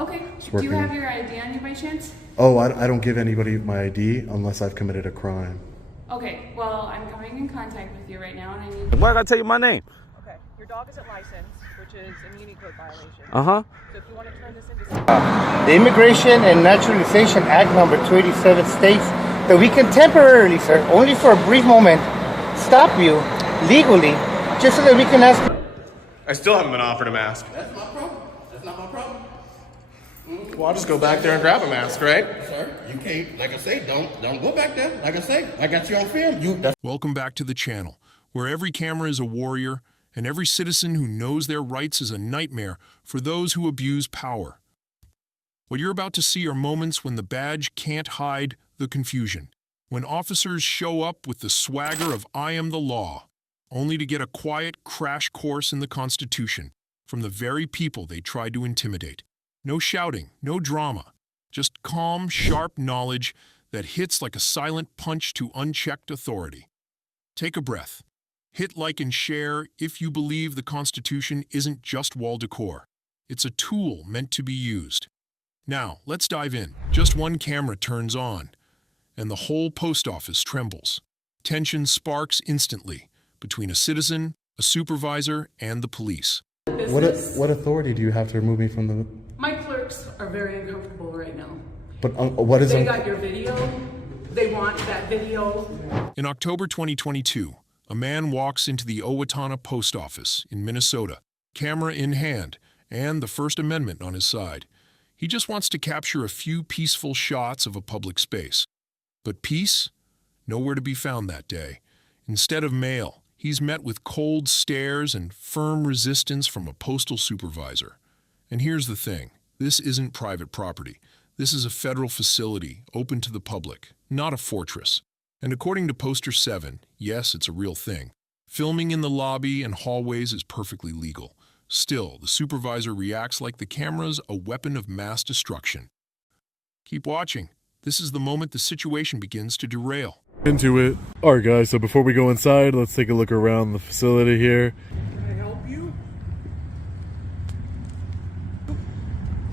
Okay. Do you have your ID on you by chance? Oh, I don't give anybody my ID unless I've committed a crime. Okay, well, I'm coming in contact with you right now, and I need... Why gotta tell you my name? Okay, your dog isn't licensed, which is a muni code violation. Uh-huh. So if you want to turn this into... The Immigration and Naturalization Act number 287 states that we can temporarily, sir, only for a brief moment, stop you legally, just so that we can ask... I still haven't been offered a mask. That's my problem. That's not my problem. Well, I'll just go back there and grab a mask, right? Sir, you can't, like I say, don't go back there. Like I say, I got you on film. Welcome back to the channel, where every camera is a warrior and every citizen who knows their rights is a nightmare for those who abuse power. What you're about to see are moments when the badge can't hide the confusion, when officers show up with the swagger of "I am the law," only to get a quiet crash course in the Constitution from the very people they tried to intimidate. No shouting, no drama, just calm, sharp knowledge that hits like a silent punch to unchecked authority. Take a breath. Hit like and share if you believe the Constitution isn't just wall decor. It's a tool meant to be used. Now, let's dive in. Just one camera turns on, and the whole post office trembles. Tension sparks instantly between a citizen, a supervisor, and the police. What authority do you have to remove me from the... My clerks are very uncomfortable right now. But what is... They got your video. They want that video. In October 2022, a man walks into the Owatonna post office in Minnesota, camera in hand, and the First Amendment on his side. He just wants to capture a few peaceful shots of a public space. But peace? Nowhere to be found that day. Instead of mail, he's met with cold stares and firm resistance from a postal supervisor. And here's the thing, this isn't private property. This is a federal facility, open to the public, not a fortress. And according to Poster 7, yes, it's a real thing. Filming in the lobby and hallways is perfectly legal. Still, the supervisor reacts like the camera's a weapon of mass destruction. Keep watching. This is the moment the situation begins to derail. Into it. Alright guys, so before we go inside, let's take a look around the facility here. Can I help you?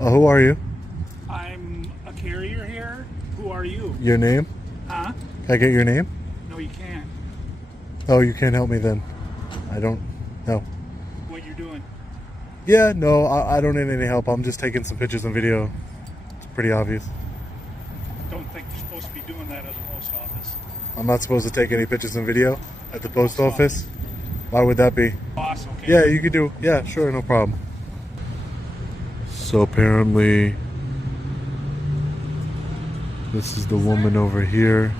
Who are you? I'm a carrier here. Who are you? Your name? Huh? Can I get your name? No, you can't. Oh, you can't help me then. I don't know. What you're doing? Yeah, no, I don't need any help. I'm just taking some pictures and video. It's pretty obvious. Don't think you're supposed to be doing that at the post office. I'm not supposed to take any pictures and video at the post office? Why would that be? Boss, okay? Yeah, you could do. Yeah, sure, no problem. So apparently, this is the woman over here.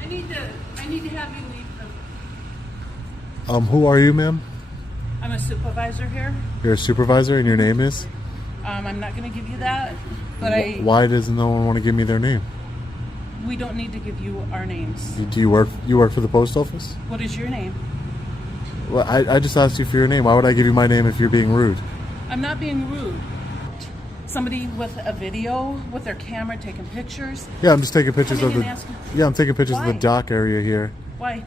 I need to have you leave. Who are you, ma'am? I'm a supervisor here. You're a supervisor, and your name is? I'm not going to give you that, but Why does no one want to give me their name? we don't need to give you our names. Do you work? You work for the post office? What is your name? Well, I just asked you for your name. Why would I give you my name if you're being rude? I'm not being rude. Somebody with a video with their camera taking pictures. Yeah, I'm just taking pictures of Coming the. and asking- Yeah, I'm taking pictures of Why? the dock area here. Why?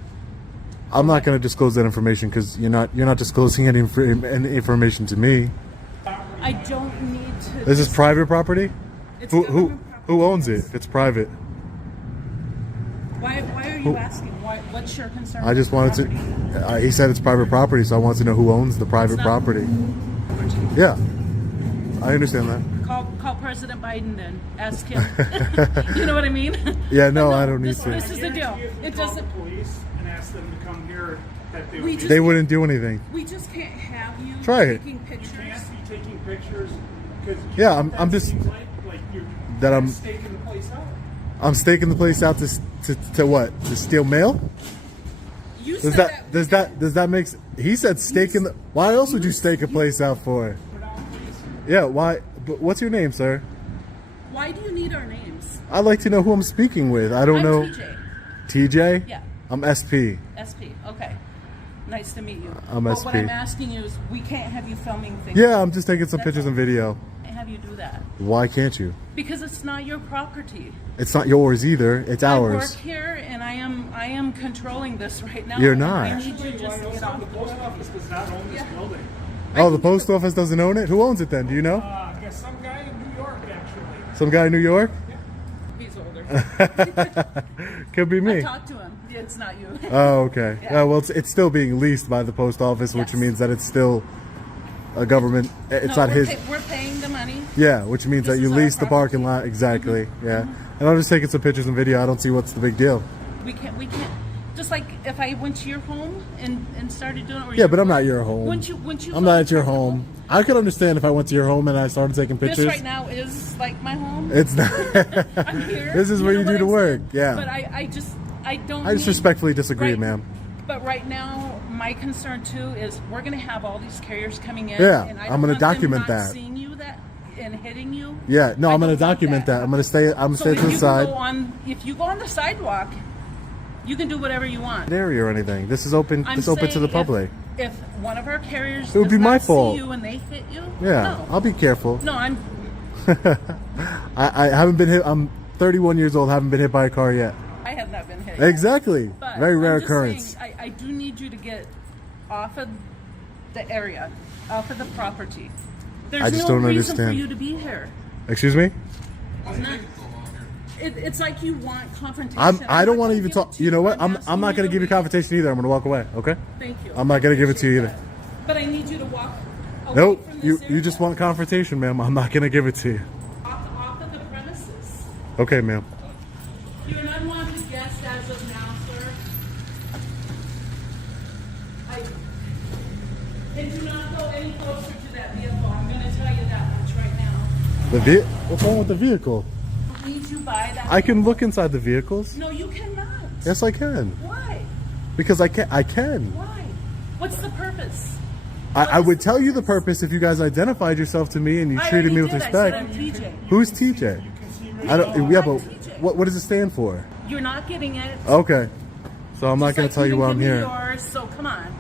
I'm not going to disclose that information because you're not disclosing any information to me. I don't need to. This is private property. It's Who government who owns it? If it's private. Why are you asking? What's your concern? I just wanted to. He said it's private property, so I want to know who owns the private not- property. Yeah, I understand that. Call President Biden then. Ask him. You know what I mean? Yeah, no, I don't need to. This is the deal. It Call doesn't. the police and ask them to come here. That they We would just- They wouldn't do anything. We just can't have you Try it. taking pictures. can't be taking pictures because Yeah, I'm just like you're that I'm staking the place out. I'm staking the place out to what? To steal mail? You Does said that make? He said staking the. Why else would you stake a place out for? Yeah, why? But what's your name, sir? Why do you need our names? I'd like to know who I'm speaking with. I don't I'm know. TJ. TJ? Yeah. I'm SP. SP. Okay. Nice to meet you. I'm but SP. what I'm asking you is, we can't have you filming things. Yeah, I'm just taking some That's pictures all. and video. Can't have you do that Why can't you? because it's not your property. It's not yours either. It's I ours. work here and I am controlling this right now. You're and not. I need you just to get off. The post office does not own this building. Oh, the post office doesn't own it? Who owns it then? Do you know? I'm Yeah, some guy in New York, actually. Some guy in New York? He's older. Could be I me. talked to him. It's not you. Oh, okay. Yeah. Well, it's still being leased by the post office, which Yes. means that it's still a government. It's No, not his. We're paying the money. Yeah, which means This that you is our lease the parking property. lot. Exactly. Yeah. And I'm just taking some pictures and video. I don't see what's the big deal. We can't. Just like if I went to your home and started doing it. Or Yeah, but I'm not your home. Wouldn't you I'm feel not at your uncomfortable? home. I could understand if I went to your home and I started taking pictures. This right now is like my home. It's not. I'm here. This is where you know do what the I'm work. saying? Yeah. But I just don't. I just need- respectfully disagree, right- ma'am. But right now, my concern too is we're going to have all these carriers coming in. Yeah, and I I'm don't gonna want them document not that. Seeing you and hitting you. Yeah. No, I I'm going to don't want document that. I'm going to stay. I'm going to So stay if to the you side. Go on, if you go on the sidewalk, you can do whatever you want. Area or anything. This is open. I'm It's open to saying the public. If one of our carriers It would be does my not fault. see you and they hit you, Yeah. no. I'll be careful. No, I'm. I haven't been hit. I'm 31 years old. Haven't been hit by a car yet. I have not been hit. yet. Exactly. But Very rare I'm just occurrence. saying, I do need you to get off of the area, off of the property. There's I just no don't reason for understand. you to be here. Excuse me. It's like you want confrontation. I don't not want to gonna even give talk. it to You know what? I'm asking not going to give you leave. confrontation either. I'm going to walk away. Okay. Thank you. I'm not going to give it to you either. But I need you to walk away Nope. from You this you just area. want confrontation, ma'am. I'm not going to give it to you. off of the premises. Okay, ma'am. You're an unwanted guest as of now, sir. And do not go any closer to that vehicle. I'm going to tell you that much right now. What's wrong with the vehicle? Lead you by that. I can look inside the vehicles. No, you cannot. Yes, I can. Why? Because I can. Why? What's the purpose? I would tell you the purpose if you guys identified yourself to me and you I treated me with already did. I respect. said I'm TJ. Who's TJ? I don't. Yeah, I'm but TJ. what does it stand for? You're not getting it. Okay. So I'm not Just going like to tell you didn't why I'm give me here. Yours, so come on.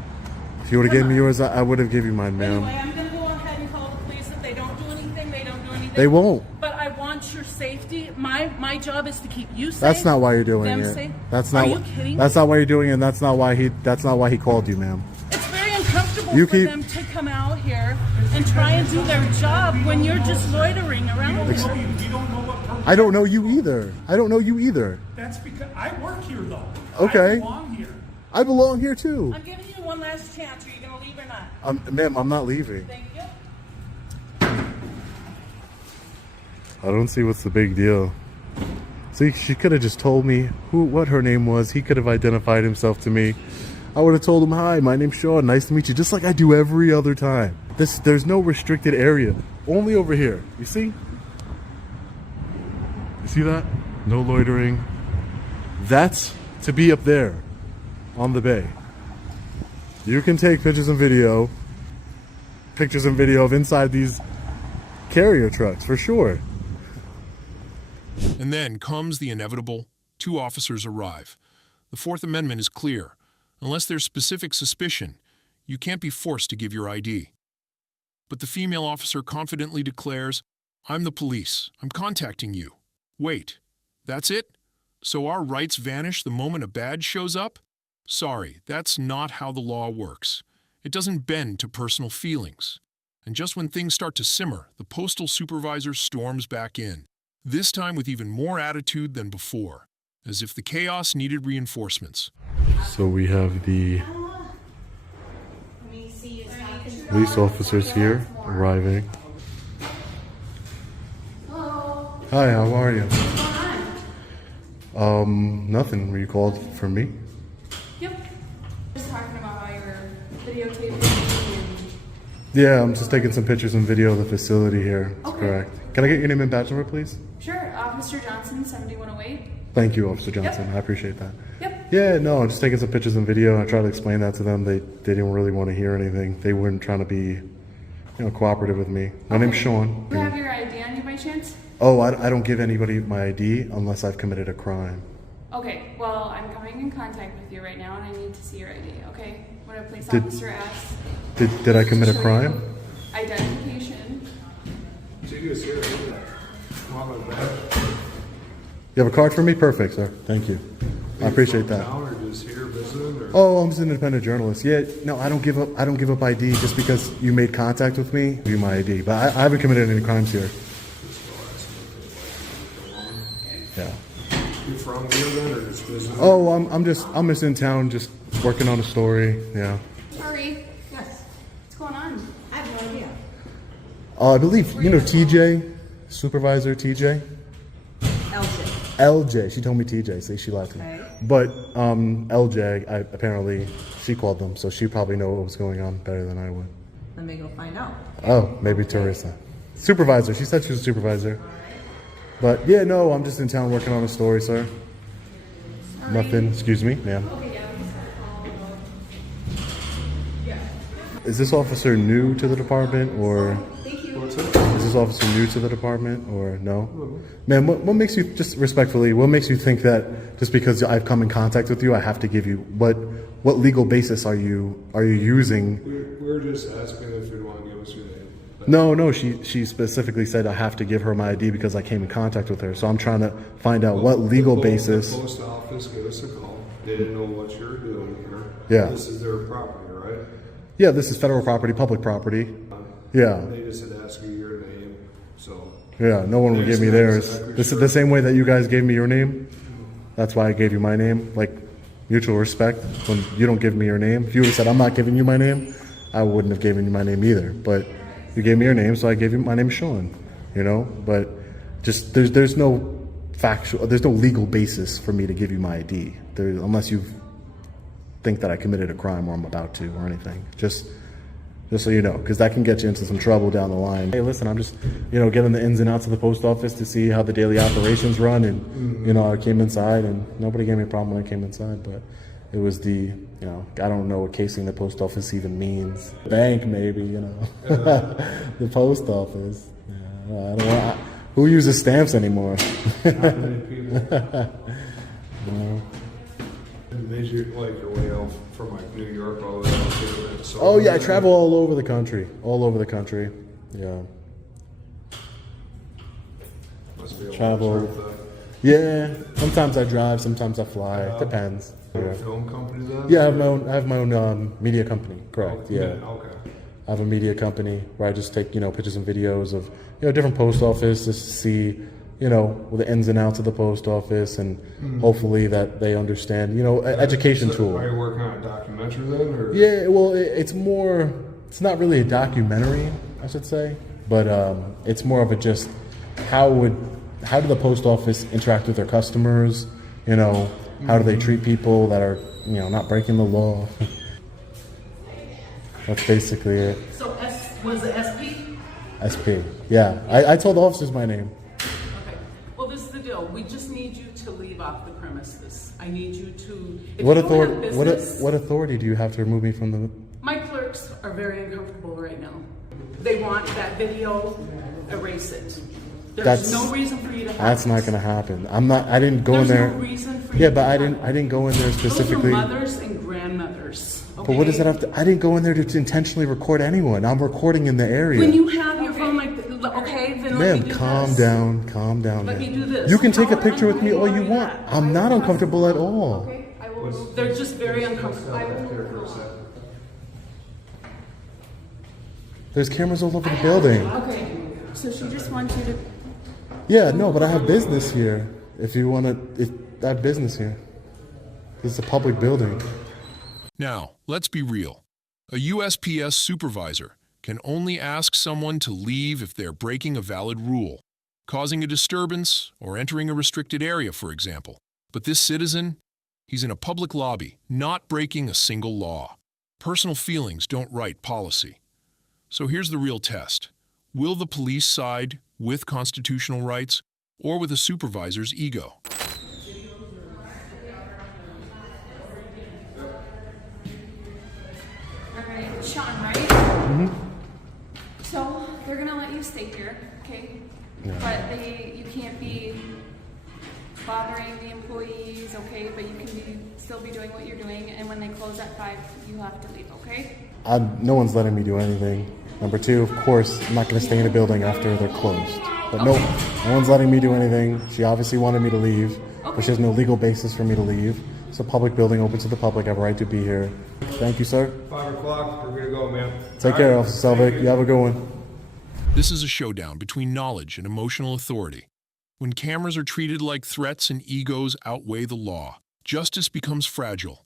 If you would have Come given me on. yours, I would have given you mine, ma'am. Anyway, I'm going to go ahead and call the police. If they don't do anything, they don't do anything. They won't. But I want your safety. My job is to keep you safe. That's not why you're doing them it. Safe. That's not. Are you kidding That's me? not why you're doing it. And that's not why he. That's not why he called you, ma'am. It's very uncomfortable You for keep- them to come out here and try and do their job when you're just loitering around. You don't know what purpose. I don't know you either. I don't know you either. That's because I work here, though. Okay. I belong here. I belong here too. I'm giving you one last chance. Are you going to leave or not? Ma'am, I'm not leaving. Thank you. I don't see what's the big deal. See, she could have just told me what her name was. He could have identified himself to me. I would have told him, "Hi, my name's Sean. Nice to meet you," just like I do every other time. There's no restricted area. Only over here. You see? You see that? No loitering. That's to be up there on the bay. You can take pictures and video of inside these carrier trucks for sure. And then comes the inevitable. 2 officers arrive. The Fourth Amendment is clear. Unless there's specific suspicion, you can't be forced to give your ID. But the female officer confidently declares, "I'm the police. I'm contacting you." Wait, that's it? So our rights vanish the moment a badge shows up? Sorry, that's not how the law works. It doesn't bend to personal feelings. And just when things start to simmer, the postal supervisor storms back in, this time with even more attitude than before, as if the chaos needed reinforcements. So we have the police officers here arriving. Hi, how are you? Nothing. Were you called for me? Yep. Just talking about how you're videotaping. Yeah, I'm just taking some pictures and video of the facility here. That's Okay. correct. Can I get your name and badge number, please? Sure. Mr. Johnson, 7108. Thank you, Officer Johnson. I appreciate that. Yep. Yeah, no, I'm just taking some pictures and video. I tried to explain that to them. They didn't really want to hear anything. They weren't trying to be, cooperative with me. My name's Sean. Do you have your ID on you by chance? Oh, I don't give anybody my ID unless I've committed a crime. Okay. Well, I'm coming in contact with you right now, and I need to see your ID. Okay. When a police Did- officer asks, Did I commit a show crime? you identification. You have a card for me? Perfect, sir. Thank you. I appreciate that. Or just here visiting, or Oh, I'm just an independent journalist. Yeah, no, I don't give up ID just because you made contact with me. Give you my ID, but I haven't committed any crimes here. Yeah. You from here then, or just visiting? Oh, I'm just in town, just working on a story. Yeah. Sorry. Yes, What's going on? I have no idea. I believe you know TJ, Supervisor TJ. LJ. LJ. She told me TJ, so she lied to me. Okay. But LJ, apparently she called them, so she probably know what was going on better than I would. Let me go find out. Oh, maybe Teresa. Supervisor. She said she was a supervisor. But yeah, no, I'm just in town working on a story, sir. Sorry. Nothing. Excuse me, ma'am. Okay, yeah, we just got a call. Is this officer new to the department, or Thank you. is this officer new to the department, or no? Ma'am, what makes you, just respectfully, what makes you think that just because I've come in contact with you, I have to give you what legal basis are you using? We're just asking if you want to give us your name. No, she specifically said I have to give her my ID because I came in contact with her. So I'm trying to find out what legal basis. The post office gave us a call. They didn't know what you were doing here. Yeah. This is their property, right? Yeah, this is federal property, public property. Yeah. They just had asked you your name, so. Yeah, no one would give me theirs. This is the same way that you guys gave me your name. That's why I gave you my name. Like, mutual respect. When you don't give me your name, if you would have said I'm not giving you my name, I wouldn't have given you my name either. But you gave me your name, so I gave you my name, Sean. You know, but just there's no legal basis for me to give you my ID, unless you think that I committed a crime or I'm about to or anything. Just so you know, because that can get you into some trouble down the line. Hey, listen, I'm just getting the ins and outs of the post office to see how the daily operations run, and I came inside and nobody gave me a problem when I came inside, but it was I don't know what casing the post office even means. Bank, maybe, the post office. Yeah, I don't know. Who uses stamps anymore? Not many people. No. Did you your way out from New York all the way out to Minnesota? Oh yeah, I travel all over the country. Yeah. Must be a Travel. lot of stuff. Yeah. Sometimes I drive, sometimes I fly. Depends. Yeah. Film company then? Yeah, I have my own media company. Correct. Yeah. Okay. I have a media company where I just take pictures and videos of different post office just to see the ins and outs of the post office, and hopefully that they understand education tool. Are you working on a documentary then, or? Yeah, well, it's not really a documentary, I should say, but it's more of a just how do the post office interact with their customers? How do they treat people that are not breaking the law? That's basically it. So was it SP? SP. Yeah, I told the officers my name. Okay. Well, this is the deal. We just need you to leave off the premises. I need you to. If What you don't have authority? business- What authority do you have to remove me from the? My clerks are very uncomfortable right now. They want that video, erase it. There's That's- no reason for you to have That's not this. going to happen. I didn't go in There's there. no reason for you Yeah, to but I have didn't go in there specifically. Those are mothers and grandmothers. Okay? But what does that have to? I didn't go in there to intentionally record anyone. I'm recording in the area. When you have your phone like, okay, then let me Ma'am, do calm this. down, calm down. Let ma'am. me do this. You can take a How picture with me all you uncomfortable want. are you at? I'm not uncomfortable at all. Okay, I will. They're just very uncomfortable. There's cameras all over the building. Okay, so she just wants you to. Yeah, no, but I have business here. If you want to, I have business here. This is a public building. Now, let's be real. A USPS supervisor can only ask someone to leave if they're breaking a valid rule, causing a disturbance or entering a restricted area, for example. But this citizen, he's in a public lobby, not breaking a single law. Personal feelings don't write policy. So here's the real test. Will the police side with constitutional rights or with a supervisor's ego? Alright, Sean, right? Mm-hmm. So they're gonna let you stay here, okay? Yeah. But you can't be bothering the employees, okay? But you can still be doing what you're doing, and when they close at 5, you have to leave, okay? No one's letting me do anything. Number two, of course, I'm not going to stay in a building after they're closed. But no one's letting me do anything. She obviously wanted me to leave, but she has no legal basis for me to leave. It's a public building, open to the public. I have a right to be here. Thank you, sir. 5 o'clock, we're gonna go, man. Take care, Officer Selvig. You have a good one. This is a showdown between knowledge and emotional authority. When cameras are treated like threats and egos outweigh the law, justice becomes fragile.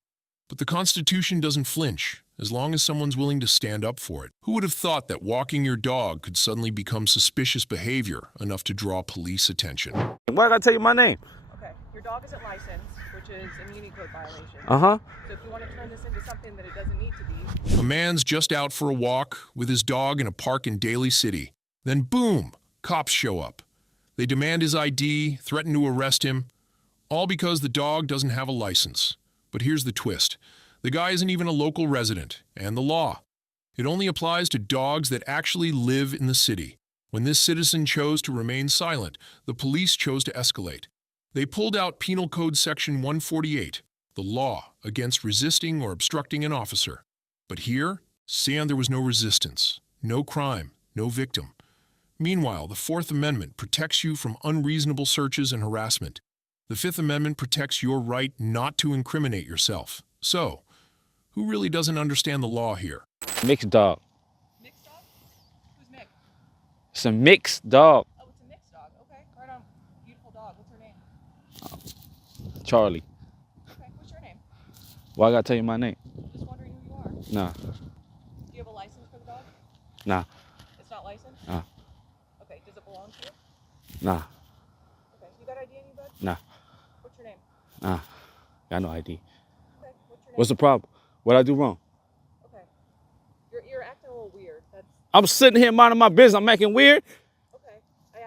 But the Constitution doesn't flinch, as long as someone's willing to stand up for it. Who would have thought that walking your dog could suddenly become suspicious behavior enough to draw police attention? Why I gotta tell you my name? Okay, your dog isn't licensed, which is a Muni Code violation. Uh-huh. So if you want to turn this into something that it doesn't need to be. A man's just out for a walk with his dog in a park in Daly City. Then boom, cops show up. They demand his ID, threaten to arrest him, all because the dog doesn't have a license. But here's the twist. The guy isn't even a local resident, and the law. It only applies to dogs that actually live in the city. When this citizen chose to remain silent, the police chose to escalate. They pulled out Penal Code Section 148, the law against resisting or obstructing an officer. But here, there was no resistance, no crime, no victim. Meanwhile, the Fourth Amendment protects you from unreasonable searches and harassment. The Fifth Amendment protects your right not to incriminate yourself. So, who really doesn't understand the law here? Mixed dog. Mixed dog? Who's mixed? It's a mixed dog. Oh, it's a mixed dog. Okay, right on. Beautiful dog. What's her name? Charlie. Okay, what's your name? Why I gotta tell you my name? Just wondering who you are. Nah. Do you have a license for the dog? Nah. It's not licensed? Nah. Okay, does it belong to you? Nah. Okay, you got ID on you, bud? Nah. What's your name? Nah. Got no ID. Okay, what's your name? What's the problem? What I do wrong? Okay. You're acting a little weird. That's I'm sitting here minding my business. I'm acting weird. okay. I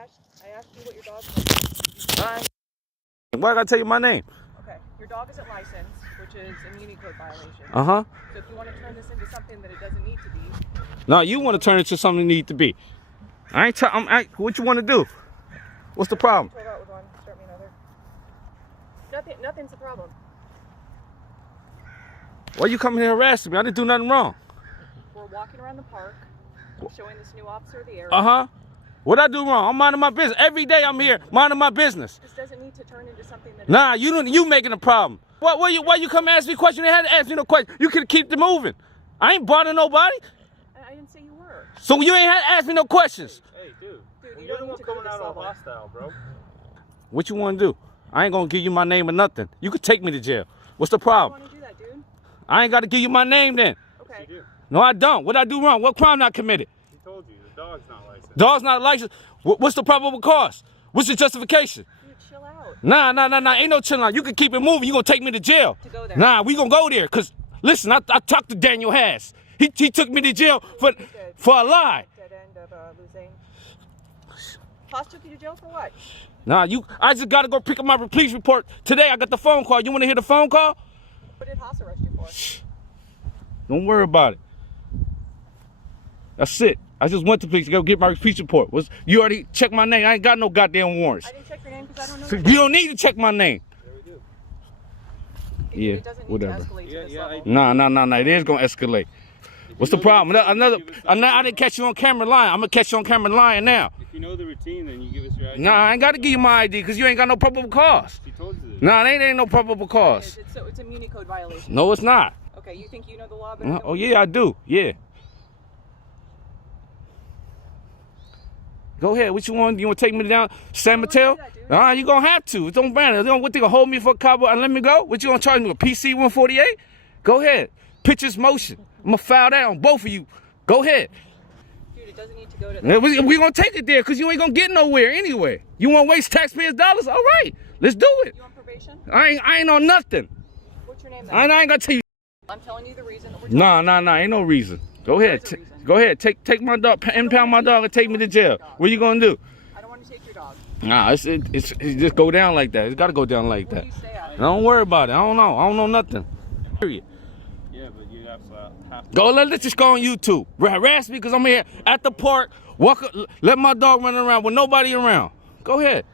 asked you what your dog's name. Why I gotta tell you my name? Okay. Your dog isn't licensed, which is a Muni Code violation. Uh-huh. So if you want to turn this into something that it doesn't need to be. No, you want to turn it into something it need to be. What you want to do? What's the problem? Hold out with one, start me another. Nothing's a problem. Why you coming here harassing me? I didn't do nothing wrong. We're walking around the park. I'm showing this new officer the area. Uh-huh. What I do wrong? I'm minding my business. Every day I'm here minding my business. This doesn't need to turn into something that. Nah, you making a problem. Why you come ask me a question? You had to ask me no question. You could keep it moving. I ain't bothering nobody. I didn't say you were. So you ain't had to ask me no questions. Hey, dude. You don't need to go this level. hostile, bro. What you want to do? I ain't gonna give you my name or nothing. You could take me to jail. What's the I problem? want to do that, dude. I ain't got to give you my name then. Okay. No, I don't. What I do wrong? What crime I committed? He told you, the dog's not licensed. Dog's not licensed. What's the probable cause? What's the justification? Dude, chill out. Nah. Ain't no chilling out. You can keep it moving. You gonna take me to jail. To go there. Nah, we gonna go there. Cause listen, I talked to Daniel Hass. He took me to jail for a lie. Dead end of Luzane. Haas took you to jail for what? Nah, I just gotta go pick up my police report today. I got the phone call. You wanna hear the phone call? What did Haas arrest you for? Don't worry about it. That's it. I just went to police to go get my police report. You already checked my name. I ain't got no goddamn warrants. I didn't check your name because I don't know. So your you name. don't need to check my name. Yeah, It doesn't need whatever. to escalate to this level. Nah. It is gonna escalate. What's the problem? I didn't catch you on camera lying. I'm gonna catch you on camera lying now. If you know the routine, then you give us your ID. Nah, I ain't gotta give you my ID because you ain't got no probable cause. He told you this. Nah, it ain't no probable cause. It's a Muni Code violation. No, it's not. Okay, you think you know the law better than Oh yeah, I do. Yeah. Go ahead. What you want? You want to take me down San Mateo? Nah, you gonna have to. It don't matter. What they gonna hold me for a cowboy and let me go? What you gonna charge me with PC 148? Go ahead. Pictures motion. I'm gonna file that on both of you. Go ahead. Dude, it doesn't need to go to that. We gonna take it there because you ain't gonna get nowhere anyway. You wanna waste taxpayers' dollars? All right, let's do it. You on probation? I ain't on nothing. What's your name then? I ain't gonna tell you. I'm telling you the reason. Nah. Ain't no reason. Go ahead. There's a reason. Go ahead. Take my dog, impound my dog, and take me to jail. What you gonna do? I don't want to take your dog. Nah, it's just go down like that. It's gotta go down like that. What do you say after? Don't worry about it. I don't know nothing. Period. Yeah, but you have to. Go, let's just go on YouTube. Harass me because I'm here at the park. Let my dog run around with nobody around. Go ahead.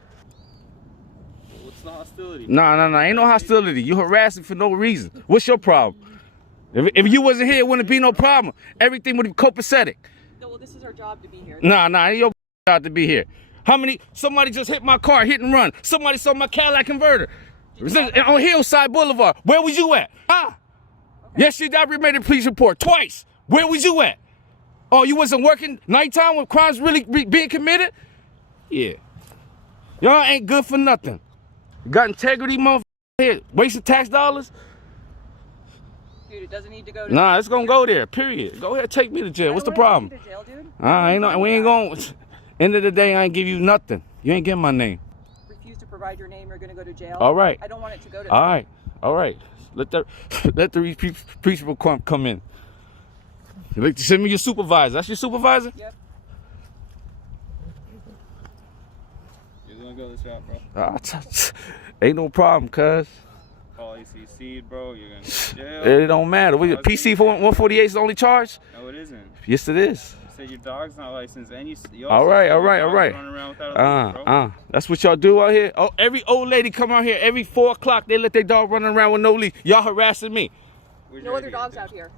What's the hostility? Nah. Ain't no hostility. You harassing for no reason. What's your problem? If you wasn't here, it wouldn't be no problem. Everything would be copacetic. No, well, this is our job to be here. Nah, ain't your job to be here. Somebody just hit my car, hit and run. Somebody saw my Cadillac converter. On Hillside Boulevard. Where was you at? Ah. Yesterday I made a police report twice. Where was you at? Oh, you wasn't working nighttime when crimes really being committed? Yeah. Y'all ain't good for nothing. Got integrity, motherfucker, here, wasting tax dollars? Dude, it doesn't need to go to Nah, it's gonna go there, period. Go ahead, take me to jail. What's the problem? Take you to jail, dude. We ain't going. End of the day, I ain't give you nothing. You ain't getting my name. Refuse to provide your name, you're gonna go to jail. All right. I don't want it to go to All right. All right. Let the people come in. Send me your supervisor. That's your supervisor? Yep. You're gonna go this route, bro. Ain't no problem, cuz. Call ACC, bro. You're gonna go to jail. It don't matter. PC 148 is the only charge? No, it isn't. Yes, it is. You said your dog's not licensed, and you All right. running around without a leash, bro. That's what y'all do out here? Oh, every old lady come out here every 4 o'clock. They let their dog run around with no leash. Y'all harassing me. No other dogs out here.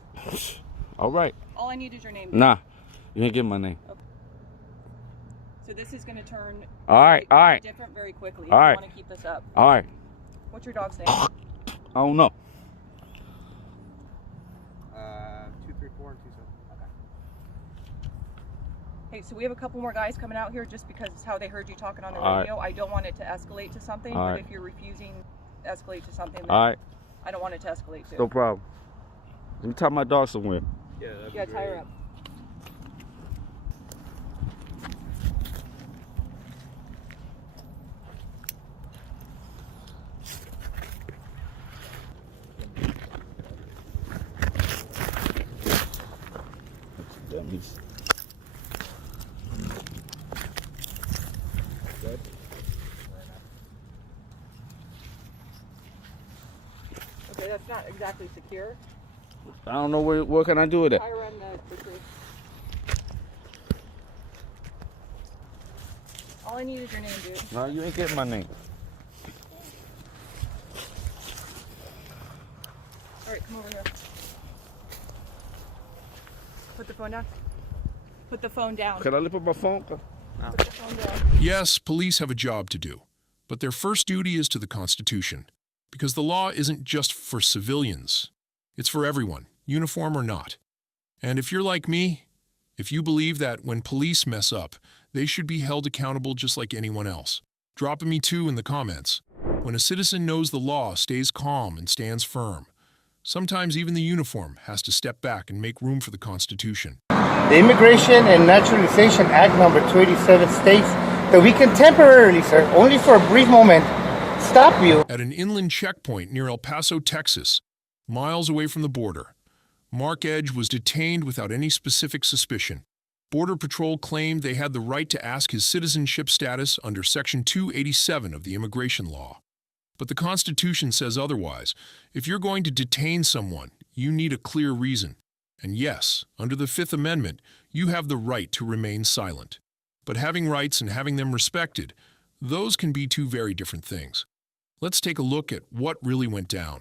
All right. All I need is your name. Nah, you ain't getting my name. Okay. So this is going to turn All right. different very quickly. All right. I want to keep this up. All right. What's your dog's name? I don't know. 234 and 27. Okay. Hey, so we have a couple more guys coming out here just because it's how they heard you talking on the radio. I don't want it to escalate to something, but if you're refusing to escalate to something, then I don't want it to escalate to. No problem. Let me tie my dog somewhere. Yeah, tie her up. That means. Okay, that's not exactly secure. I don't know what can I do with it. Tie her in the tree. All I need is your name, dude. No, you ain't getting my name. All right, come over here. Put the phone down. Put the phone down. Can I lift up my phone? Put the phone down. Yes, police have a job to do, but their first duty is to the Constitution, because the law isn't just for civilians. It's for everyone, uniform or not. And if you're like me, if you believe that when police mess up, they should be held accountable just like anyone else, drop a Me Too in the comments. When a citizen knows the law, stays calm and stands firm. Sometimes even the uniform has to step back and make room for the Constitution. The Immigration and Naturalization Act number 287 states that we can temporarily, sir, only for a brief moment, stop you. At an inland checkpoint near El Paso, Texas, miles away from the border, Mark Edge was detained without any specific suspicion. Border Patrol claimed they had the right to ask his citizenship status under Section 287 of the immigration law. But the Constitution says otherwise. If you're going to detain someone, you need a clear reason. And yes, under the Fifth Amendment, you have the right to remain silent. But having rights and having them respected, those can be two very different things. Let's take a look at what really went down.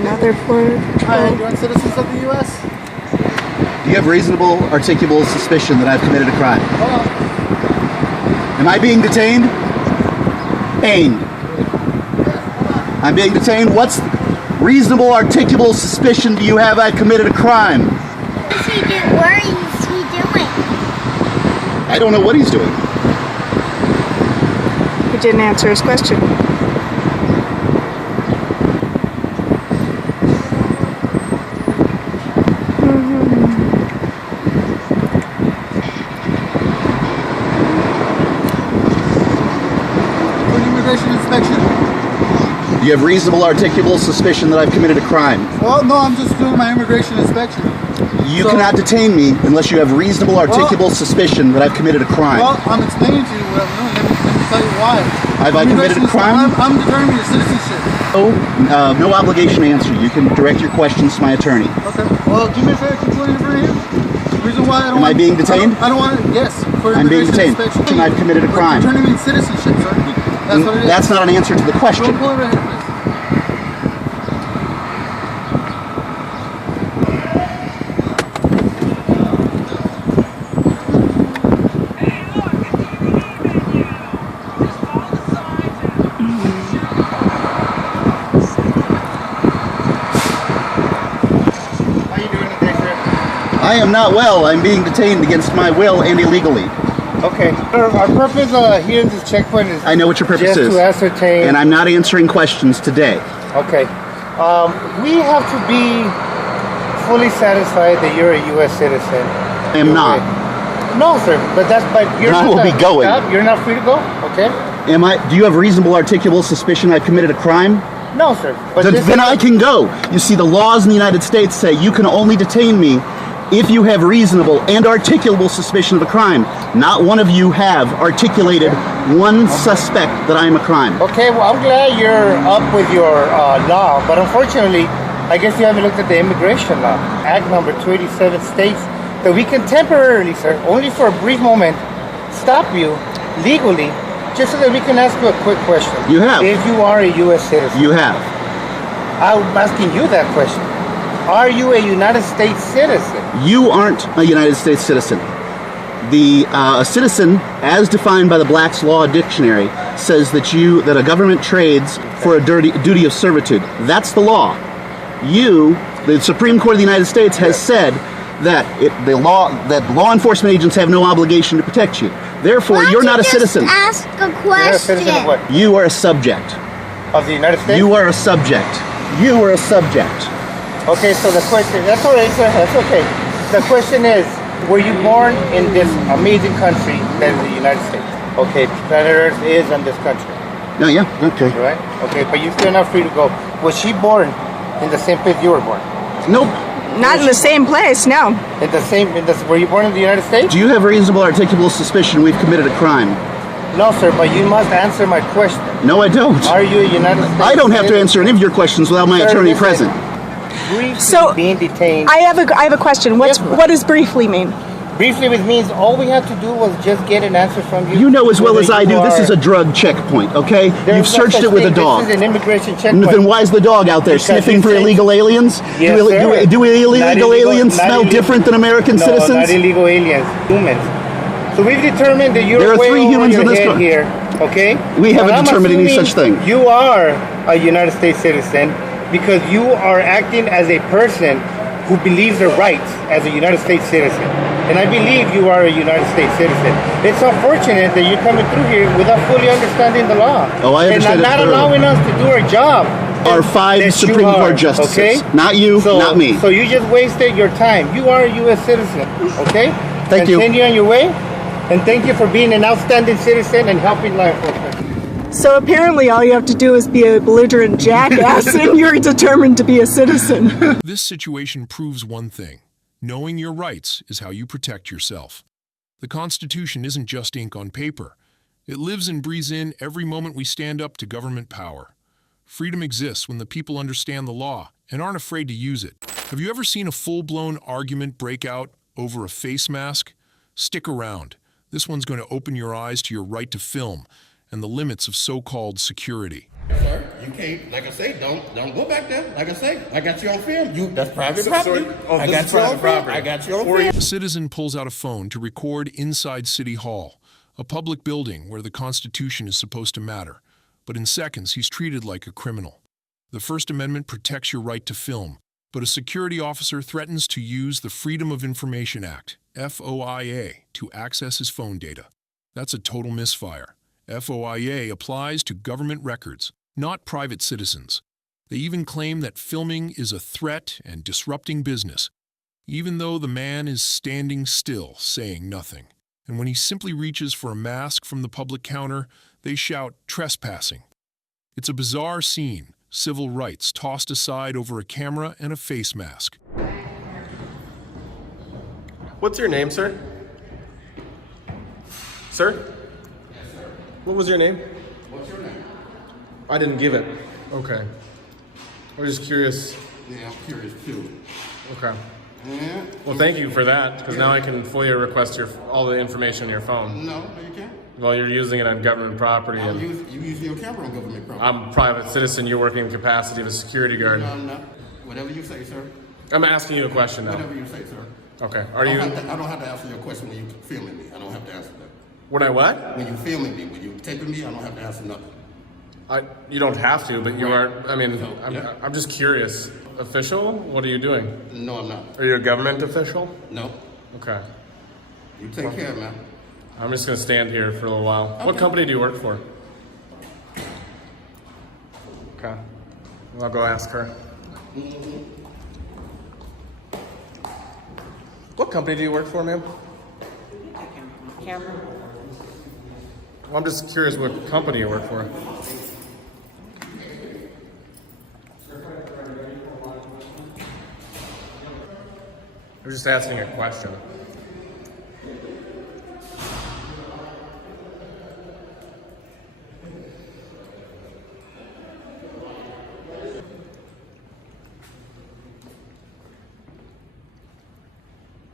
Another Border Patrol. Hi, you citizens of the U.S.? Do you have reasonable, articulable suspicion that I've committed a crime? Am I being detained? I'm being detained. What's reasonable, articulable suspicion do you have I've committed a crime? What is he doing? I don't know what he's doing. He didn't answer his question. Do you have reasonable, articulable suspicion that I've committed a crime? Well, no, I'm just doing my immigration inspection. You cannot detain me unless you have reasonable, articulable suspicion that I've committed a crime. Well, I'm explaining to you what I'm doing. Let me tell you why. Have I committed a crime? I'm determining your citizenship. No obligation to answer. You can direct your questions to my attorney. Okay. Well, give me a fair complaint in front of him. The reason why I don't Am I being detained? I don't want to, yes. For I'm being detained. Inspection. I've committed a crime. You're determining citizenship, sir. That's what it is. That's not an answer to the question. Don't pull it right here, please. I am not well. I'm being detained against my will and illegally. Okay. Our purpose here in this checkpoint is... I know what your purpose is. To ascertain... And I'm not answering questions today. Okay. We have to be fully satisfied that you're a U.S. citizen. I am not. No, sir. But you're I will be going. You're not free to go. Okay. Am I? Do you have reasonable articulable suspicion I've committed a crime? No, sir. But Then I can go. You see, the laws in the United States say you can only detain me if you have reasonable and articulable suspicion of a crime. Not one of you have articulated one suspect that I am a crime. Okay, well, I'm glad you're up with your law, but unfortunately, I guess you haven't looked at the immigration law. Act number 287 states that we can temporarily, sir, only for a brief moment, stop you legally, just so that we can ask you a quick question. You have. If you are a U.S. citizen. You have. I'm asking you that question. Are you a United States citizen? You aren't a United States citizen. A citizen, as defined by the Black's Law Dictionary, says that a government trades for a duty of servitude. That's the law. The Supreme Court of the United States has said that law enforcement agents have no obligation to protect you. Therefore, you're not a citizen. Ask a question. You're a citizen of what? You are a subject. Of the United States? You are a subject. You are a subject. Okay, so the question, that's all right, sir, that's okay. The question is, were you born in this amazing country that is the United States? Okay, planet Earth is in this country. No, yeah, okay. Right? Okay, but you're still not free to go. Was she born in the same place you were born? Nope. Not in the same place, no. Were you born in the United States? Do you have reasonable articulable suspicion we've committed a crime? No, sir, but you must answer my question. No, I don't. Are you a United States I don't have to answer any of your questions without my attorney present. So being detained. I have a question. What does briefly mean? Briefly, it means all we had to do was just get an answer from you. You know as well as I do, this is a drug checkpoint, okay? You've searched it with a dog. This is an immigration checkpoint. Then why is the dog out there sniffing for illegal aliens? Yes, do illegal aliens smell different than American citizens? No, not illegal aliens, humans. So we've determined that you're there are way 3 over humans your in this head country. Here, okay? We haven't determined any such thing. You are a United States citizen because you are acting as a person who believes their rights as a United States citizen. And I believe you are a United States citizen. It's unfortunate that you're coming through here without fully understanding the law. Oh, I understand. And not allowing us to do our job. Our 5 Supreme Court justices. Okay? Not you, not me. So you just wasted your time. You are a U.S. citizen. Okay? Thank you. Continue on your way. And thank you for being an outstanding citizen and helping law enforcement. So apparently all you have to do is be a belligerent jackass and you're determined to be a citizen. This situation proves one thing. Knowing your rights is how you protect yourself. The Constitution isn't just ink on paper. It lives and breathes in every moment we stand up to government power. Freedom exists when the people understand the law and aren't afraid to use it. Have you ever seen a full-blown argument break out over a face mask? Stick around. This one's going to open your eyes to your right to film and the limits of so-called security. Sir, you can't, like I say, don't go back there. Like I say, I got you on film. That's private property. I got you on film. I got you on film. A citizen pulls out a phone to record inside City Hall, a public building where the Constitution is supposed to matter. But in seconds, he's treated like a criminal. The First Amendment protects your right to film, but a security officer threatens to use the Freedom of Information Act, FOIA, to access his phone data. That's a total misfire. FOIA applies to government records, not private citizens. They even claim that filming is a threat and disrupting business, even though the man is standing still, saying nothing. And when he simply reaches for a mask from the public counter, they shout, "Trespassing." It's a bizarre scene, civil rights tossed aside over a camera and a face mask. What's your name, sir? Sir? What was your name? What's your name? I didn't give it. Okay. I was just curious. Yeah, I'm curious too. Okay. Yeah. Well, thank you for that, because now I can FOIA request all the information on your phone. No, you can't. Well, you're using it on government property. You using your camera on government property. I'm a private citizen. You're working in capacity of a security guard. No. Whatever you say, sir. I'm asking you a question now. Whatever you say, sir. Okay. I don't have to answer your question when you filming me. I don't have to answer that. When I what? When you filming me, when you taping me, I don't have to answer nothing. You don't have to, but you are. I mean, I'm just curious. Official? What are you doing? No, I'm not. Are you a government official? No. Okay. You take care, man. I'm just gonna stand here for a little while. Okay. What company do you work for? Okay. I'll go ask her. What company do you work for, ma'am? Camera. Well, I'm just curious what company you work for. I'm just asking a question.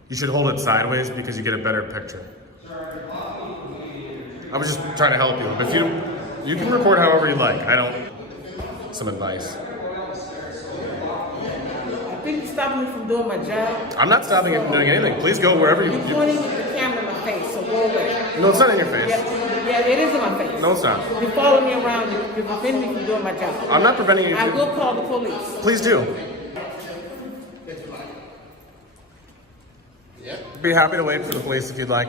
You should hold it sideways because you get a better picture. I was just trying to help you. But if you can record however you like. I don't. Some advice. I think you're stopping me from doing my job. I'm not stopping you from doing anything. Please go wherever you. You're pointing the camera in my face, so go away. No, it's not in your face. Yeah, it is in my face. No, it's not. You're following me around. You're preventing me from doing my job. I'm not preventing you. I will call the police. Please do. Yeah. Be happy to wait for the police if you'd like.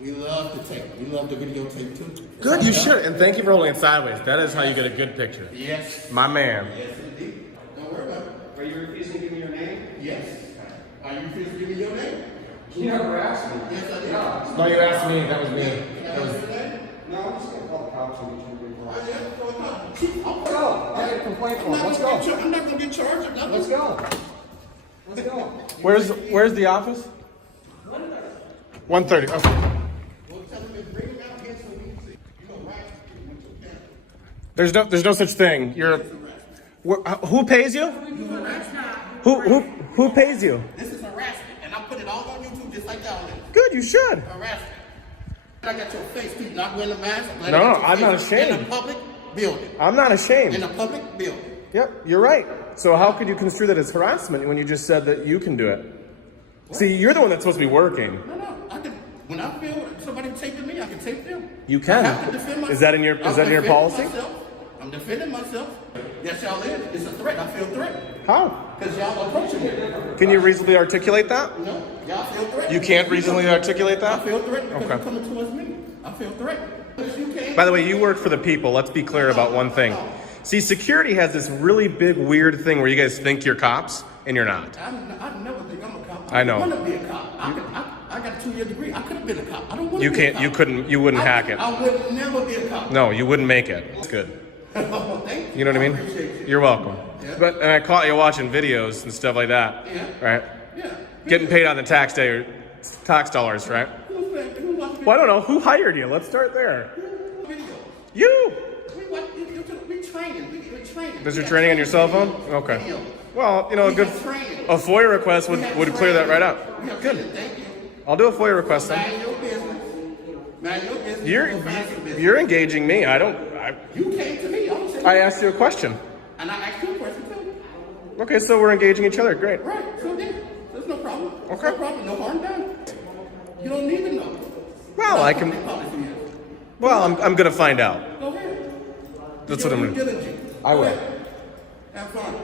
We love to tape. We love to videotape too. Good, you should. And thank you for holding it sideways. That is how you get a good picture. Yes. My man. Yes, indeed. Don't worry about it. Are you refusing to give me your name? Yes. Are you refusing to give me your name? You never asked me. Yes, I did. No, you asked me. That was me. That was your name? No, I'm just gonna call the cops and get you a report. Let's go. I got a complaint for him. Let's go. I'm not gonna get charged. Let's go. Let's go. Where's the office? 1:30. Okay. There's no such thing. Who pays you? Who pays you? This is harassment, and I'm putting it all on YouTube just like that. Good, you should. Harassment. I got your face, people not wearing a mask. No, I'm not ashamed. In a public building. I'm not ashamed. In a public building. Yep, you're right. So how could you construe that as harassment when you just said that you can do it? What? See, you're the one that's supposed to be working. No, I can. When I feel somebody taping me, I can tape them. You can. I have to defend myself. Is that in your policy? I'm defending myself. Yes, y'all is. It's a threat. I feel threatened. How? Because y'all approaching me. Can you reasonably articulate that? No, y'all feel threatened. You can't reasonably articulate that? I feel threatened because Okay. you're coming towards me. I feel threatened. By the way, you work for the people. Let's be clear about one thing. See, security has this really big, weird thing where you guys think you're cops, and you're not. I never think I'm a cop. I know. I want to be a cop. I got a 2-year degree. I could have been a cop. I don't want to You be a can't. cop. You couldn't. You wouldn't hack it. I would never be a cop. No, you wouldn't make it. It's good. Thank you. You know what I mean? appreciate you. You're welcome. Yeah. But and I caught you watching videos and stuff like that. Yeah. Right? Yeah. Getting paid on the tax dollars, right? Who watched Well, I don't know. Who hired you? Let's start there. videos? You. We training. We training. Does your training on your cell phone? Okay. Well, you know, a FOIA request would clear that right up. Good. Thank you. I'll do a FOIA request then. Mind your business. Mind your business. You're engaging me. You came to me. I asked you a question. And I asked you a question too. Okay, so we're engaging each other. Great. Right. So there's no problem. Okay. No problem. No harm done. You don't need to know. Well, I can. Well, I'm gonna find out. Go ahead. That's what I'm gonna do. I will. Have fun.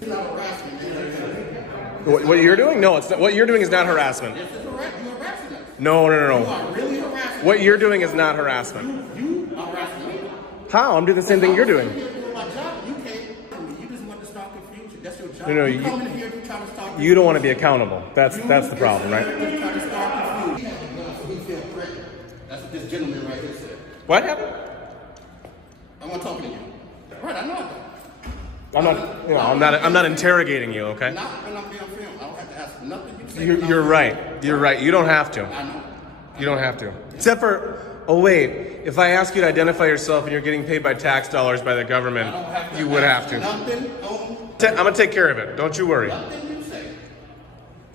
It's not harassment. What you're doing? No, it's not. What you're doing is not harassment. This is harassment. You're harassing us. No. You are really harassing. What you're doing is not harassment. You are harassing me. How? I'm doing the same thing you're doing. You're doing my job. You can't. You just want to start confusion. That's your job. No, you come in here to try to start. You don't want to be accountable. That's the problem, right? You're trying to start confusion. We feel threatened. That's what this gentleman right here said. What happened? I want to talk to you. Right, I know that. I'm not interrogating you, okay? Not when I'm being filmed. I don't have to ask nothing you say. You're right. You're right. You don't have to. I know. You don't have to. Except for, oh wait, if I ask you to identify yourself and you're getting paid by tax dollars by the government, you would have to. Nothing. I'm gonna take care of it. Don't you worry. Nothing you say.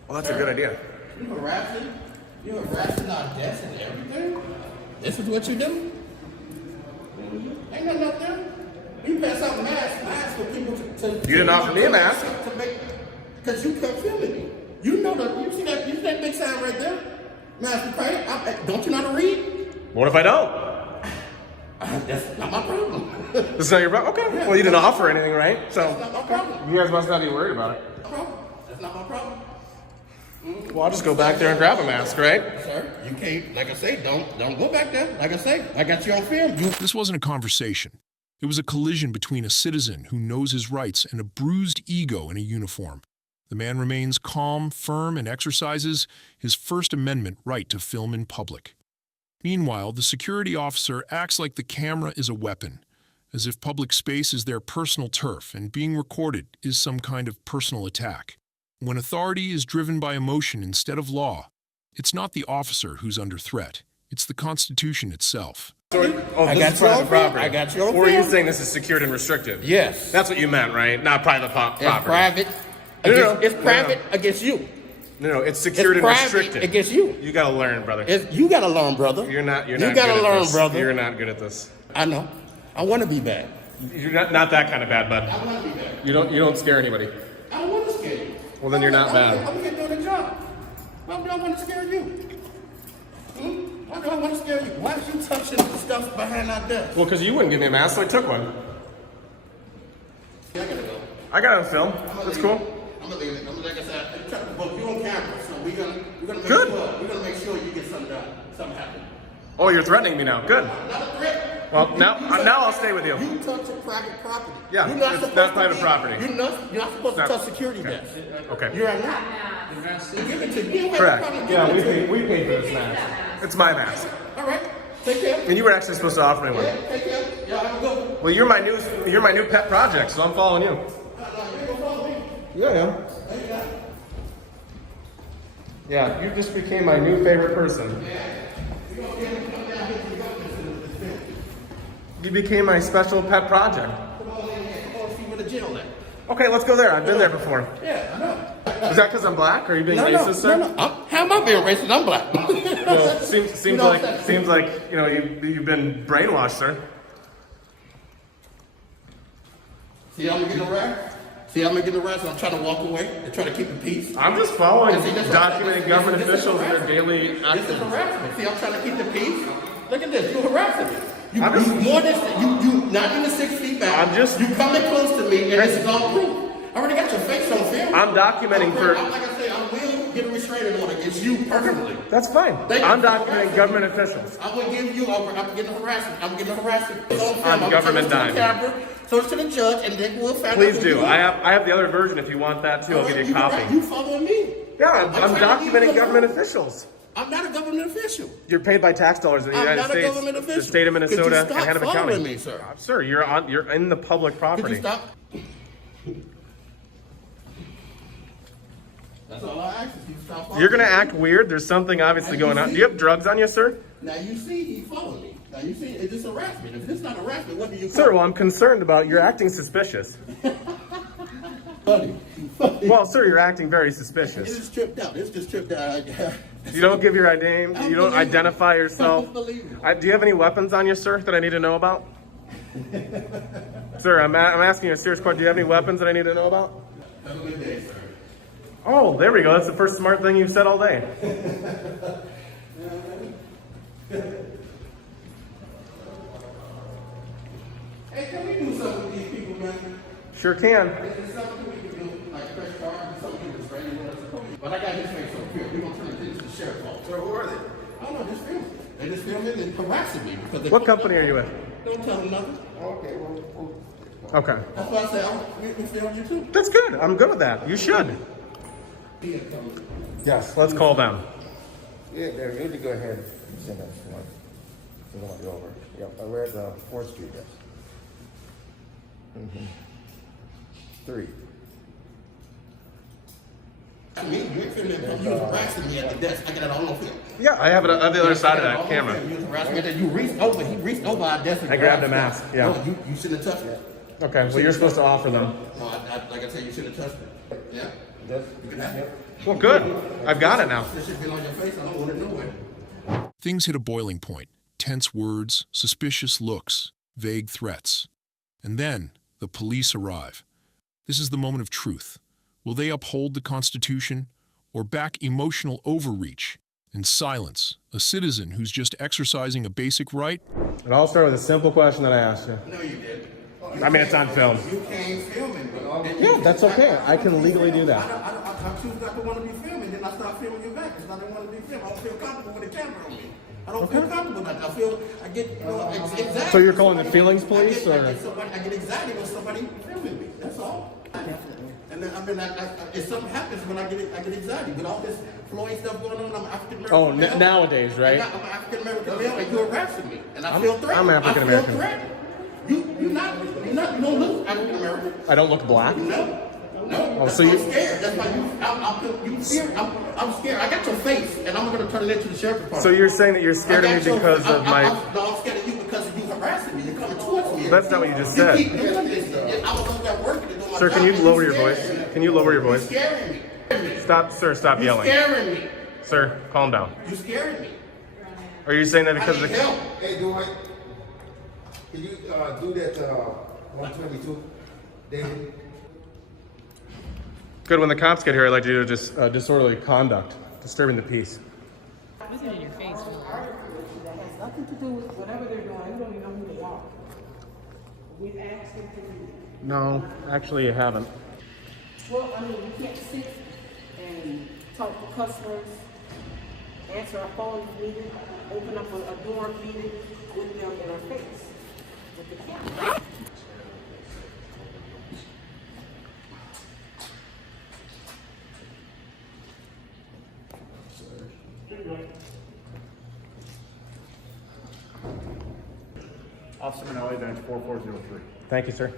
Well, that's a good idea. You harassing? You harassing our guests and everything? This is what you do? Ain't nothing up there. You pass out masks for people to You didn't offer me a mask. Because you kept filming me. You see that big sign right there? Mask required. Don't you know how to read? What if I don't? That's not my problem. This is not your problem? Okay. Yeah, Well, you didn't offer anything, right? So That's not my problem. you guys must not be worried about it. No problem. That's not my problem. Well, I'll just go back there and grab a mask, right? Sir, you can't, like I say, don't go back there. Like I say, I got you on film. This wasn't a conversation. It was a collision between a citizen who knows his rights and a bruised ego in a uniform. The man remains calm, firm, and exercises his First Amendment right to film in public. Meanwhile, the security officer acts like the camera is a weapon, as if public space is their personal turf and being recorded is some kind of personal attack. When authority is driven by emotion instead of law, it's not the officer who's under threat, it's the Constitution itself. Oh, I this got is you private on property. film. I got you on Or are you film. saying this is secured and restricted? Yes. That's what you meant, right? Not private property. It's private. It's private against you. No, it's secured It's and private restricted. against you. You gotta learn, brother. You gotta learn, brother. You're not You gotta gotta good at learn, this. brother. You're not good at this. I know. I want to be bad. You're not that kind of bad, bud. I want to be bad. You don't scare anybody. I don't want to scare you. Well, then you're not bad. I'm here doing a job. Why do I want to scare you? Why do I want to scare you? Why are you touching the stuff behind our desk? Well, because you wouldn't give me a mask, so I took one. Yeah, I gotta go. I got it on film. That's cool. I'm gonna leave it. Like I said, but you on camera, so we're gonna make sure you get something done. Something happens. Oh, you're threatening me now. Good. Not a threat. Well, now I'll stay with you. You touch a private property. Yeah, You're not it's supposed not to private be- property. You're not supposed to touch security desks. Okay. You're not. Give it to me. Correct. Yeah, we paid for this mask. It's my mask. All right. Take care. And you were actually supposed to offer me one. Take care. Yeah, have a good one. Well, you're my new pet project, so I'm following you. Yeah. Yeah, you just became my new favorite person. You became my special pet project. Okay, let's go there. I've been there before. Yeah, I know. Is that because I'm black? Or are you being racist, sir? No. How am I being racist? I'm black. Well, seems like you've been brainwashed, sir. See how I'm getting harassed? See how I'm getting harassed? I'm trying to walk away and try to keep the peace. I'm just following See, that's documenting government officials in their daily This is actions. harassment. See, I'm trying to keep the peace. Look at this. You're harassing me. You not even 6 feet back. You coming close to me, and this is all proof. I already got your face on film. I'm documenting for. Like I say, I will get a restraining order against you personally. That's fine. I'm documenting government officials. I will give you. I'm getting harassment. I'm getting harassment. It's on film. On I'm government telling it to the dime. camera, so it's to the judge, and then we'll find out. Please who do. you are. I have the other version if you want that too. I'll give you a copy. You following me? Yeah, I'm trying to documenting give you government a- officials. I'm not a government official. You're paid by tax dollars in the I'm United not a States, government official. the state of Could you Minnesota, and stop Hennepin following County. me, sir? Sir, you're in the public property. Could you stop? That's all I ask is you stop following You're gonna me. act weird. There's something obviously going on. Do you have drugs on you, sir? Now you see he followed me. Now you see it's just harassment. If it's not harassment, what do you Sir, well, I'm concerned about you're acting suspicious. Buddy. Well, sir, you're acting very It's suspicious. just tripped out. It's just tripped out. You don't give your name. You don't identify I yourself. don't believe it. Do you have any weapons on you, sir, that I need to know about? Sir, I'm asking you a serious question. Do you have any weapons that I need to know about? Have a good day, sir. Oh, there we go. That's the first smart thing you've said all day. Hey, can we do something with these people, man? Sure can. There's something we can do, like press charges, something with restraining orders. But I got his face on film. We're gonna turn it into the sheriff's office. So who are they? I don't know. Just filming. They just filming and harassing me because they. What company are you with? Don't tell them nothing. Okay, well. Okay. That's why I say we film you too. That's good. I'm good with that. You should. Yes. Let's call them. Yeah, there, you need to go ahead and send us one. We're going to go over. Yep, we're at 4th Street, yes. 3. I mean, you was harassing me at the desk. I got it all on film. Yeah, I have it on the other side of that camera. You was harassing me. You reached over. He reached over our desk. And I grabbed a mask. Yeah. No, you shouldn't have touched it. Okay. Well, you're supposed to offer them. No, like I said, you shouldn't have touched it. Yeah. You can have it. Well, good. I've got it now. This should be on your face. I don't want it nowhere. Things hit a boiling point. Tense words, suspicious looks, vague threats. And then the police arrive. This is the moment of truth. Will they uphold the Constitution or back emotional overreach and silence a citizen who's just exercising a basic right? It all started with a simple question that I asked you. No, you did. I mean, it's on film. You came filming, bro. Yeah, that's okay. I can legally do that. I choose not to want to be filming, then I start filming you back because I don't want to be filmed. I don't feel comfortable with the camera on me. I don't feel comfortable with that. I get, anxiety. So you're calling the feelings police, or? I get anxiety when somebody filming me. That's all. And then, if something happens when I get anxiety, with all this Floyd stuff going on, I'm African American. Oh, nowadays, right? I'm African American male, and you're harassing me, and I feel threatened. I'm African American. I feel threatened. You don't look African American. I don't look black? No. Oh, That's so why you? I'm scared. That's why you fear. I'm scared. I got your face, and I'm going to turn it into the sheriff department. So you're saying that you're scared of me because of my? I'm scared of you because of you harassing me. You're coming towards me. That's not what you just said. You keep doing this. I was over there working to do my Sir, job. can you lower your voice? Can you lower your voice? You're scaring me. Stop, sir. Stop yelling. You're scaring me. Sir, calm down. You're scaring me. Are you saying that because I of need the? help. Hey, Dwight, can you do that 122, David? Good. When the cops get here, I'd like to do just disorderly conduct, disturbing the peace. Look it in your face. That has nothing to do with whatever they're doing. You don't even know who they are. We've asked them to do it. No, actually, you haven't. Well, I mean, you can't sit and talk to customers, answer a phone if needed, open up a door if needed, with them in our face, with the camera. Officer Manelli, bench 4403. Thank you, sir.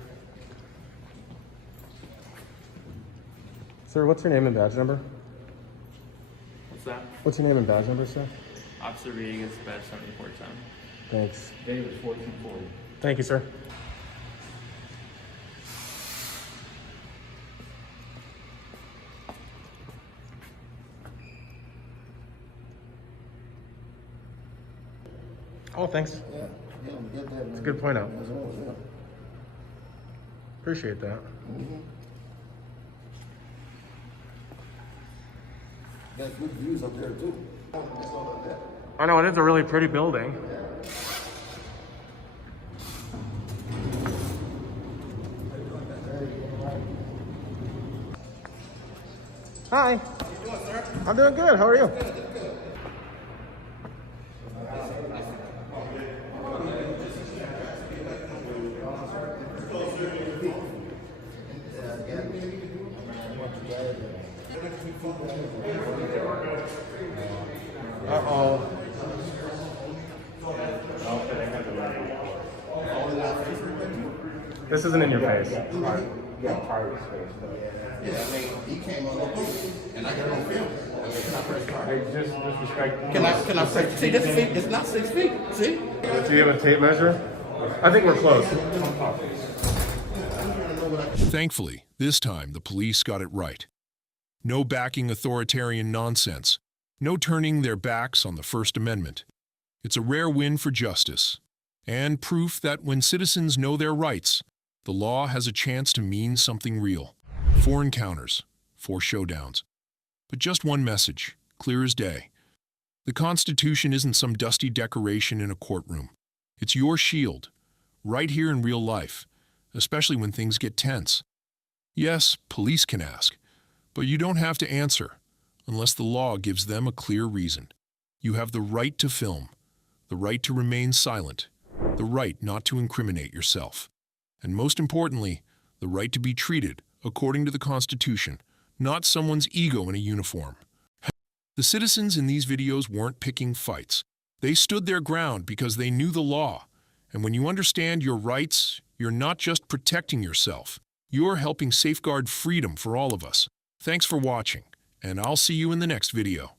Sir, what's your name and badge number? What's that? What's your name and badge number, sir? Officer Rodriguez, badge 7410. Thanks. David 1440. Thank you, sir. Oh, thanks. Yeah, get that. That's a good point out. Yeah. Appreciate that. Got good views up there too. I know, it is a really pretty building. Hi. How you doing, sir? I'm doing good. How are you? Uh-oh. This isn't in your face. Yeah, he came on and I got on film. Can I say, see, it's not 6 feet, see? Do you have a tape measure? I think we're close. Thankfully, this time the police got it right. No backing authoritarian nonsense. No turning their backs on the First Amendment. It's a rare win for justice, and proof that when citizens know their rights, the law has a chance to mean something real. 4 encounters, 4 showdowns. But just one message, clear as day. The Constitution isn't some dusty decoration in a courtroom. It's your shield, right here in real life, especially when things get tense. Yes, police can ask, but you don't have to answer unless the law gives them a clear reason. You have the right to film, the right to remain silent, the right not to incriminate yourself, and most importantly, the right to be treated according to the Constitution, not someone's ego in a uniform. The citizens in these videos weren't picking fights. They stood their ground because they knew the law. And when you understand your rights, you're not just protecting yourself. You're helping safeguard freedom for all of us. Thanks for watching, and I'll see you in the next video.